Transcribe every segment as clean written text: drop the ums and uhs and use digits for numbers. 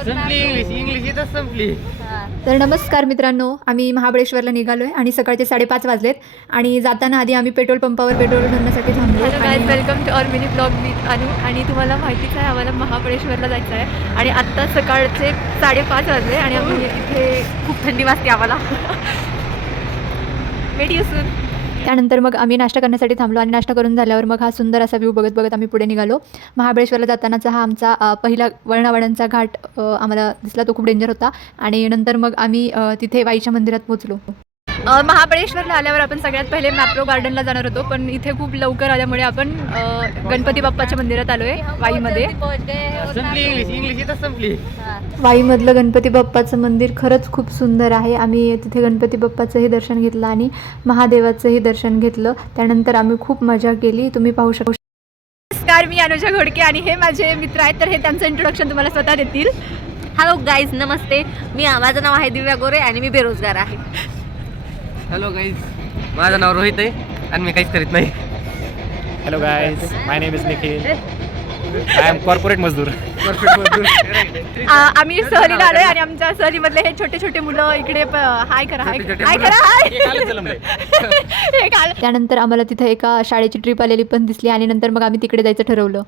English इथं संपली. तर नमस्कार मित्रांनो, आम्ही महाबळेश्वरला निघालो आहे आणि सकाळचे 5:30 वाजलेत आणि जाताना आधी आम्ही पेट्रोल पंपावर पेट्रोल भरण्यासाठी थांबलो. Guys, welcome to our mini blog with Anu. आणि तुम्हाला माहितीच आहे आम्हाला महाबळेश्वरला जायचं आहे आणि आत्ता सकाळचे 5:30 वाजले आणि आम्ही इथे खूप थंडी वाजते आम्हाला. Wait you soon. त्यानंतर मग आम्ही नाश्ता करण्यासाठी थांबलो आणि नाश्ता करून झाल्यावर मग हा सुंदर असा व्ह्यू बघत बघत आम्ही पुढे निघालो. महाबळेश्वरला जातानाचा हा आमचा पहिला वळणावळणचा घाट आम्हाला दिसला, तो खूप डेंजर होता. आणि नंतर मग आम्ही तिथे वाईच्या मंदिरात पोहोचलो. महाबळेश्वरला आल्यावर आपण सगळ्यात पहिले मॅप्रो गार्डनला जाणार होतो, पण इथे खूप लवकर आल्यामुळे आपण गणपती बाप्पाच्या मंदिरात आलो आहे वाईमध्ये. इंग्लिश इथं संपली. वाईमधलं गणपती बाप्पाचं मंदिर खरंच खूप सुंदर आहे. आम्ही तिथे गणपती बाप्पाचंही दर्शन घेतलं आणि महादेवाचंही दर्शन घेतलं. त्यानंतर आम्ही खूप मजा केली, तुम्ही पाहू शकता. नमस्कार, मी अनुजा घोडके आणि हे माझे मित्र आहेत, तर हे त्यांचं इंट्रोडक्शन तुम्हाला स्वतः देतील. हॅलो गाईज, नमस्ते. माझं नाव आहे दिव्या गोरे आणि मी बेरोजगार आहे. हॅलो गाईज, माझं नाव रोहित आहे आणि मी काहीच करीत नाही. Hello guys, my name is Nikhil. I am corporate मजदूर. आम्ही सहलीला आलोय आणि आमच्या सहलीमधले हे छोटे छोटे मुलं इकडे हाय करा, हाय करा, हाय. त्यानंतर आम्हाला तिथे एका शाळेची ट्रिप आलेली पण दिसली आणि नंतर मग आम्ही तिकडे जायचं ठरवलं.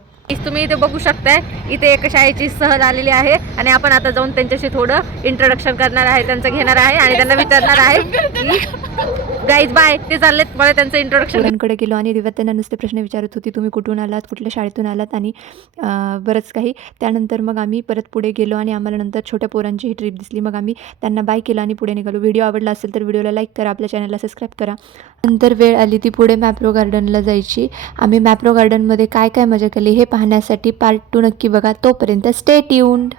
तुम्ही इथे बघू शकताय, इथे एक शाळेची सहल आलेली आहे आणि आपण आता जाऊन त्यांच्याशी थोडं इंट्रोडक्शन करणार आहे, त्यांचं घेणार आहे आणि त्यांना विचारणार आहे की गाईज बाय, ते चाललेत. मला त्यांचं इंट्रोडक्शन. मुलांकडे गेलो आणि दिव्या त्यांना नुसते प्रश्न विचारत होती, तुम्ही कुठून आलात, कुठल्या शाळेतून आलात आणि बरंच काही. त्यानंतर मग आम्ही परत पुढे गेलो आणि आम्हाला नंतर छोट्या पोरांची ही ट्रिप दिसली. मग आम्ही त्यांना बाय केलं आणि पुढे निघालो. व्हिडिओ आवडला असेल तर व्हिडिओला लाईक करा, आपल्या चॅनलला सबस्क्राईब करा. नंतर वेळ आली ती पुढे मॅप्रो गार्डनला जायची. आम्ही मॅप्रो गार्डनमध्ये काय काय मजा केली हे पाहण्यासाठी पार्ट 2 नक्की बघा. तोपर्यंत स्टे ट्यून्ड.